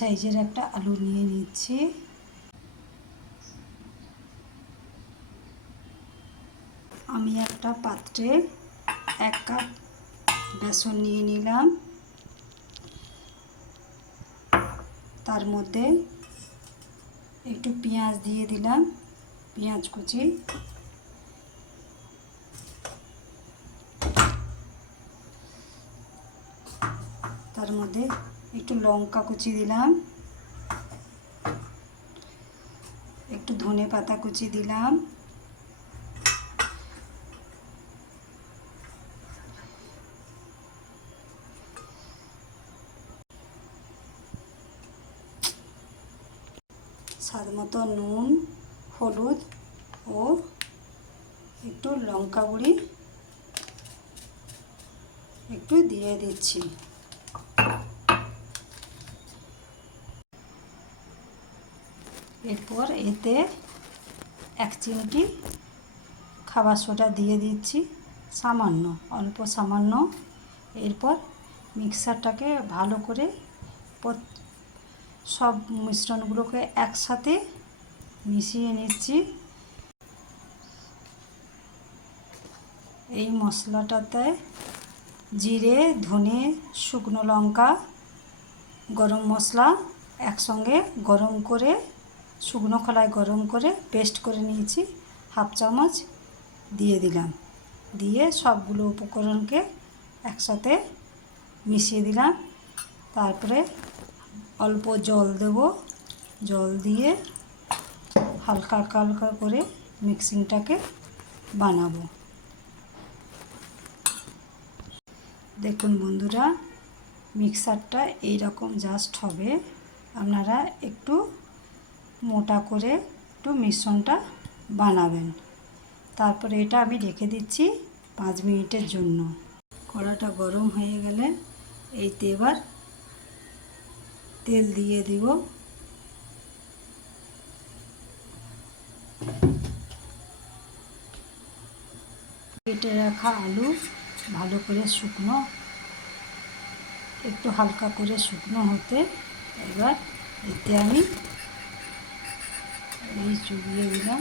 সাইজের একটা আলু নিয়ে নিচ্ছি। আমি একটা পাত্রে এক কাপ বেসন নিয়ে নিলাম। তার মধ্যে একটু পেঁয়াজ দিয়ে দিলাম, পেঁয়াজ কুচি। তার মধ্যে একটু লঙ্কা কুচি দিলাম। একটু ধনে পাতা কুচি দিলাম। স্বাদ মতো নুন, হলুদ ও একটু লঙ্কা গুঁড়ি একটু দিয়ে দিচ্ছি। এরপর এতে এক চিমটি খাবার সোডা দিয়ে দিচ্ছি, সামান্য, অল্প সামান্য। এরপর মিক্সারটাকে ভালো করে সব মিশ্রণগুলোকে একসাথে মিশিয়ে নিচ্ছি। এই মশলাটাতে জিরে, ধনে, শুকনো লঙ্কা, গরম মশলা একসঙ্গে গরম করে শুকনো খোলায় গরম করে পেস্ট করে নিয়েছি, হাফ চামচ দিয়ে দিলাম। দিয়ে সবগুলো উপকরণকে একসাথে মিশিয়ে দিলাম। তারপরে অল্প জল দেব। জল দিয়ে হালকা হালকা করে মিক্সিংটাকে বানাবো। দেখুন বন্ধুরা, মিক্সারটা এই রকম জাস্ট হবে। আপনারা একটু মোটা করে একটু মিশ্রণটা বানাবেন। তারপরে এটা আমি রেখে দিচ্ছি পাঁচ মিনিটের জন্য। কড়াটা গরম হয়ে গেলে এইতে এবার তেল দিয়ে দিব। কেটে রাখা আলু ভালো করে শুকনো, একটু হালকা করে শুকনো হতে এবার এতে আমি এই চুবিয়ে দিলাম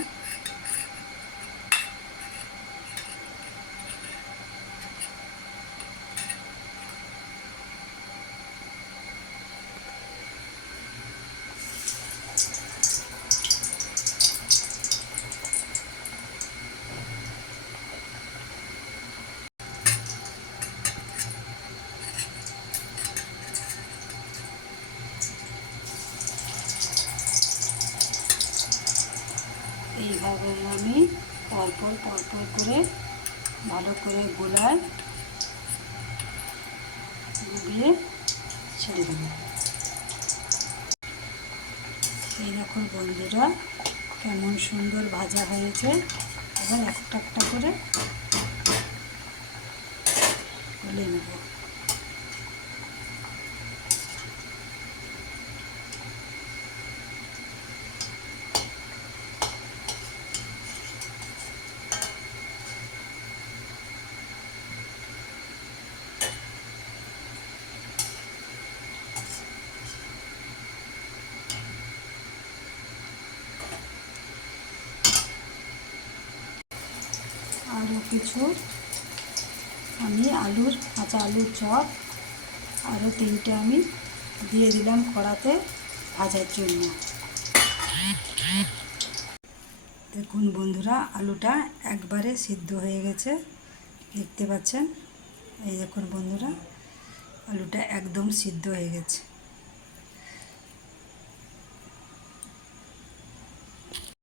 এইভাবে আমি পরপর পরপর করে ভালো করে গোলায় ডুবিয়ে ছেড়ে দেবো। এই দেখুন বন্ধুরা, কেমন সুন্দর ভাজা হয়েছে। এবার একটা একটা করে গলে নেব আরও কিছু। আমি আলুর কাঁচা আলুর চপ আরও তিনটে আমি দিয়ে দিলাম কড়াতে ভাজার জন্য। দেখুন বন্ধুরা, আলুটা একবারে সিদ্ধ হয়ে গেছে। দেখতে পাচ্ছেন? এই দেখুন বন্ধুরা, আলুটা একদম সিদ্ধ হয়ে গেছে।